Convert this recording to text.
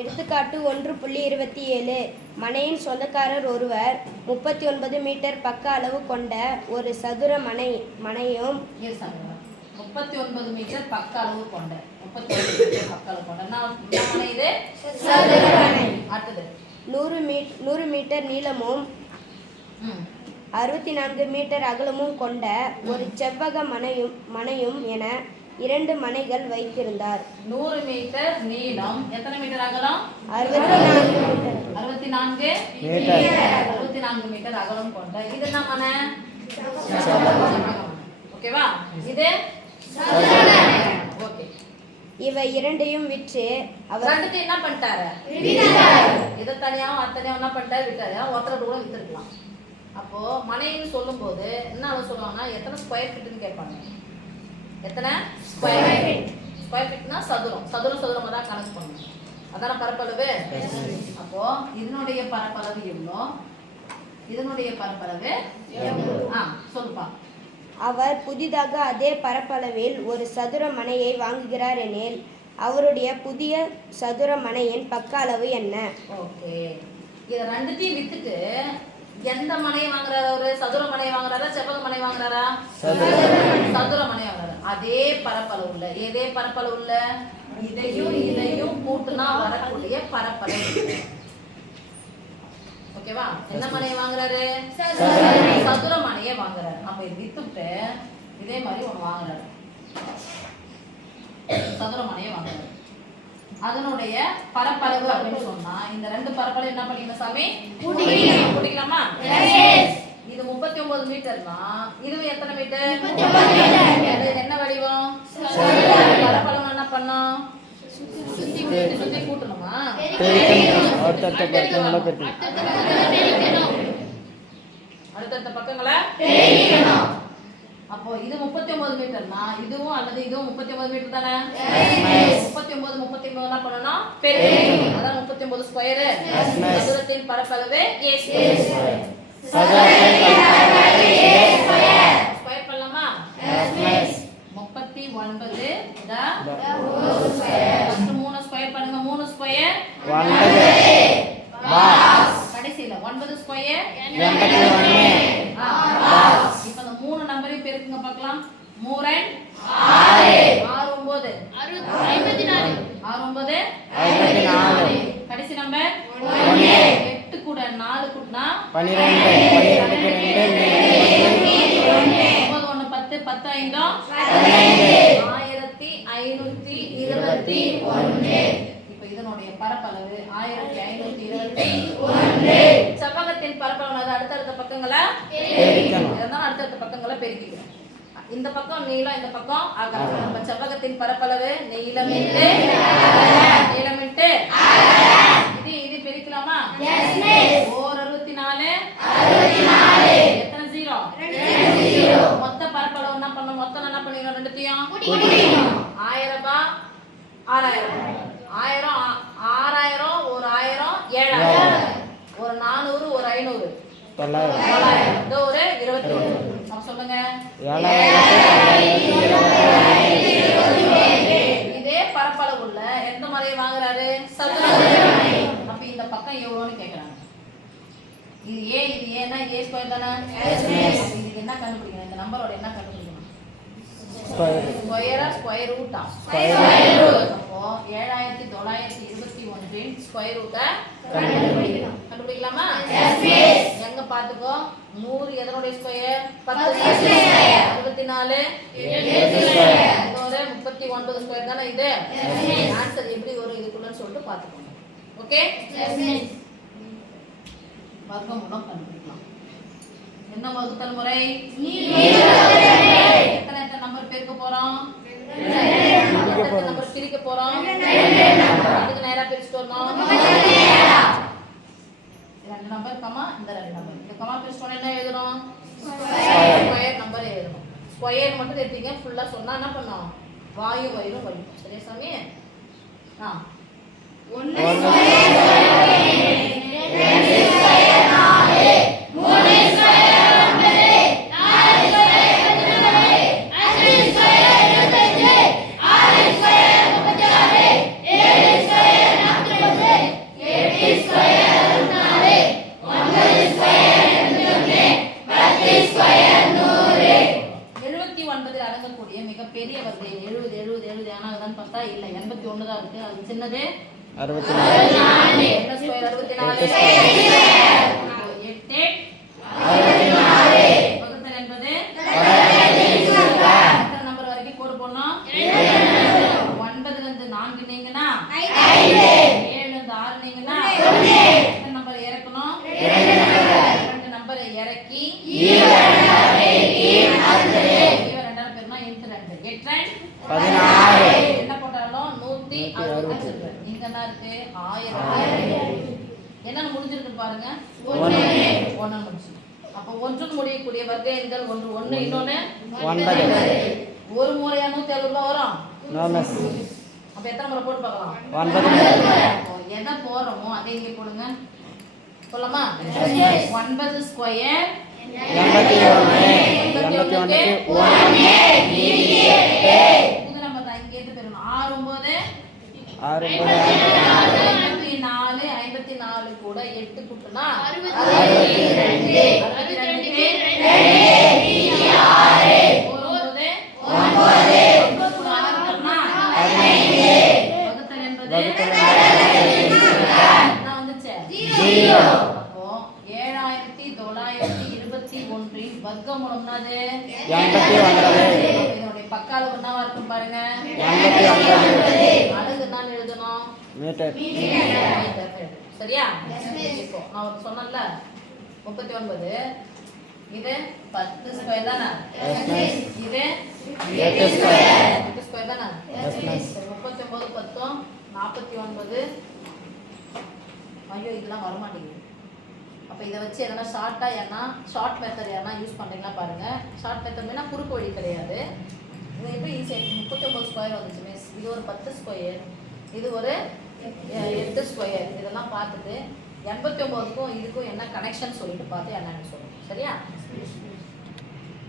எடுத்துக்காட்டு 1.27 மனையின் சொந்தக்காரர் ஒருவர் 39 மீட்டர் பக்க அளவு கொண்ட ஒரு சதுர மனையும் 39 மீட்டர் பக்க அளவு கொண்ட 39 மீட்டர் பக்க அளவு கொண்ட மனை இது சதுர மனை. அடுத்தது 100 மீட்டர் நீளமும் 64 மீட்டர் அகலமும் கொண்ட ஒரு செவ்வக மனையும் என 2 மனைகள் வைத்திருந்தார். 100 மீட்டர் நீளம், எத்தனை மீட்டர் அகலம்? 64 மீட்டர் அகலம் கொண்ட இது என்ன மனை? ஓகேவா? இது ஓகே. இவை இரண்டையும் விற்று அவர் ரெண்டுத்தையும் என்ன பண்ணிட்டாரு? இதை தனியாவும் அத்தனையாவும் என்ன பண்ணிட்டாரு? விட்டாரு. ஒருத்தரோட கூட வித்துருக்கலாம். அப்போ மனைன்னு சொல்லும் போது என்ன சொல்லுவாங்கன்னா எத்தனை ஸ்கொயர் ஃபீட்னு கேட்பாங்க. எத்தனை ஸ்கொயர் ஃபீட்? ஸ்கொயர் ஃபீட்னா சதுரமா தான் கணக்கு பண்ணணும். அதான பரப்பளவு. அப்போ இதனுடைய பரப்பளவு எவ்வளோ? இதனுடைய பரப்பளவு சொல்லுப்பா. அவர் புதிதாக அதே பரப்பளவில் ஒரு சதுர மனையை வாங்குகிறார் எனில் அவருடைய புதிய சதுர மனையின் பக்க அளவு என்ன? ஓகே. இதை ரெண்டுத்தையும் வித்துட்டு எந்த மனையை வாங்குறாரு? ஒரு சதுர மனையை வாங்குறாரா செவ்வக மனை வாங்குறாரா? சதுர மனை வாங்குறாரு. அதே பரப்பளவு உள்ள எதே பரப்பளவு உள்ள இதையும் கூட்டுனா வரக்கூடிய பரப்பளவு. ஓகேவா? என்ன மனையை வாங்குறாரு? சதுர மனையை வாங்குறாரு. அப்ப இது வித்துட்டு இதே மாதிரி ஒண்ணு வாங்குறாரு. சதுர மனையை வாங்குறாரு. அதனுடைய பரப்பளவு அப்படின்னு சொன்னா இந்த ரெண்டு பரப்பளவு என்ன பண்ணிக்கணும் சாமி? கூட்டிக்கலாமா? இது 39 மீட்டர்னா இதுவும் எத்தனை மீட்டர்? இது என்ன வடிவம்? பரப்பளவு என்ன பண்ணோம்? சுத்தி கூட்டணுமா? அடுத்தடுத்த பக்கங்களை அப்போ இது 39 மீட்டர்னா இதுவும் அல்லது இதுவும் 39 மீட்டர் தானே? 39 என்ன பண்ணணும்? பெருக்கணும். அதான் 39 ஸ்கொயர். சதுரத்தின் பரப்பளவு a ஸ்கொயர். ஸ்கொயர் பண்ணலாமா? 39 ஃபர்ஸ்ட் 3 ஸ்கொயர் பண்ணுங்க. 3 ஸ்கொயர் 9. கடைசில 9 ஸ்கொயர் 81. இப்போ அந்த 3 நம்பரையும் பெருக்குங்க பார்க்கலாம். 3 6 9 54. கடைசி நம்பர் 8 கூட 4 கூட்டினா 12. 9 10 10 1521. இப்போ இதனுடைய பரப்பளவு 1521. செவ்வகத்தின் பரப்பளவு அடுத்தடுத்த பக்கங்களை அடுத்தடுத்த பக்கங்களை பெருக்கிக்கிறோம். இந்த பக்கம் நீளம், இந்த பக்கம் அகலம். நம்ம செவ்வகத்தின் பரப்பளவு நீளம் இன்டு இது பெருக்கலாமா? ஓர் 64 எத்தனை ஜீரோ? மொத்த பரப்பளவு என்ன பண்ணணும்? மொத்தம் என்ன பண்ணிக்கணும்? ரெண்டுத்தையும் 1000 ரூபாய் 6000 6000 ஒரு 1000 7000 ஒரு 400 ஒரு 500 900 ஒரு 21. அப்ப சொல்லுங்க. இதே பரப்பளவு உள்ள எந்த மலையை வாங்குறாரு? சதுர மனை. அப்ப இந்த பக்கம் எவ்வளவுன்னு கேக்குறாங்க. இது ஏன்னா a ஸ்கொயர் தானே? இது என்ன கண்டுபிடிக்கணும்? இந்த நம்பரோட என்ன கண்டுபிடிக்கணும்? ஸ்கொயர் ரூட்டா? அப்போ 7921 ஸ்கொயர் ரூட்டை கண்டுபிடிக்கலாமா? எங்க பாத்துக்கோ. 100 எதனுடைய ஸ்கொயர்? 10 64 39 ஸ்கொயர் தானே இது. ஆன்சர் எப்படி வரும் இதுக்குள்ளன்னு சொல்லிட்டு பாத்துக்கோங்க. ஓகே. வர்க்கமூலம் கண்டுபிடிக்கலாம். என்ன வகுத்தல் முறை? எத்தனை நம்பர் பெருக்க போறோம்? நம்பர் பிரிக்க போறோம். அதுக்கு நேரா பிரிச்சுட்டு வரணும். 2 நம்பர் கமா இந்த 2 நம்பர். இந்த கமா பிரிச்சுட்டோம்னா என்ன எழுதணும்? ஸ்கொயர் நம்பர் எழுதணும். ஸ்கொயர் மட்டும் எடுத்தீங்க. ஃபுல்லா சொன்னா என்ன பண்ணோம்? வாயு வயிறும் வரும். சரியா சாமி? 1 square 2 square 4 3 square 9 4 square 19 5 square 25 6 square 36 7 square 49 இது சின்னது 64 என்ன ஸ்கொயர் 64 8 square. 8 வகுத்தல் என்பது எத்தனை நம்பர் வரைக்கும் கோடு போடணும் 9 ல இருந்து 4 நீங்கன்னா 7 ல இருந்து 6 நீங்கன்னா எத்தனை நம்பர் இறக்கணும் 2 நம்பரை இறக்கி ரெண்டாவது பேருனா இன்ட்டு 2 8 16 என்ன போட்டாலும் 160 இங்க என்ன இருக்கு 1000 என்ன முடிஞ்சிருக்கு பாருங்க 1 முடிஞ்சு. அப்ப ஒன்றுக்கு முடியக்கூடிய வர்க்க எண்கள் ஒன்று இன்னொன்னு 9 ஒரு முறையா 160 ரூபாய் வரும். no miss அப்ப எத்தனை முறை போட்டு பார்க்கலாம் 9 எதை போடுறோமோ அதே இங்கே போடுங்க சொல்லலாமா 9 ஸ்கொயர் 81 புது நம்பர் தான் இங்கே இருந்து பெறணும் 6 9 6 54 கூட 8 கூட்டினா 7921 வர்க்கமூலம்னாது 89 இதனுடைய பக்கால ஒண்ணாவா இருக்கும் பாருங்க 89 அழகு நான் எழுதணும் மீட்டர் சரியா இப்போ நான் ஒரு சொன்னேன்ல 39 இது 10 ஸ்கொயர் தானே இது 8 ஸ்கொயர் 8 ஸ்கொயர் தானே 39 10 49 ஐயோ இதெல்லாம் வர மாட்டேங்குது. அப்போ இதை வச்சு எதனா ஷார்ட் மெத்தட் எதனா யூஸ் பண்ணுறீங்களா பாருங்க. ஷார்ட் மெத்தட்னா குறுக்கு வழி கிடையாது. இது எப்படி ஈஸியாக 39 ஸ்கொயர் வந்துச்சு மிஸ், இது ஒரு 10 ஸ்கொயர், இது ஒரு 8 ஸ்கொயர், இதெல்லாம் பார்த்துட்டு 89க்கும் இதுக்கும் என்ன கனெக்ஷன் சொல்லிட்டு பார்த்து என்னன்னு சொல்லுங்க. சரியா?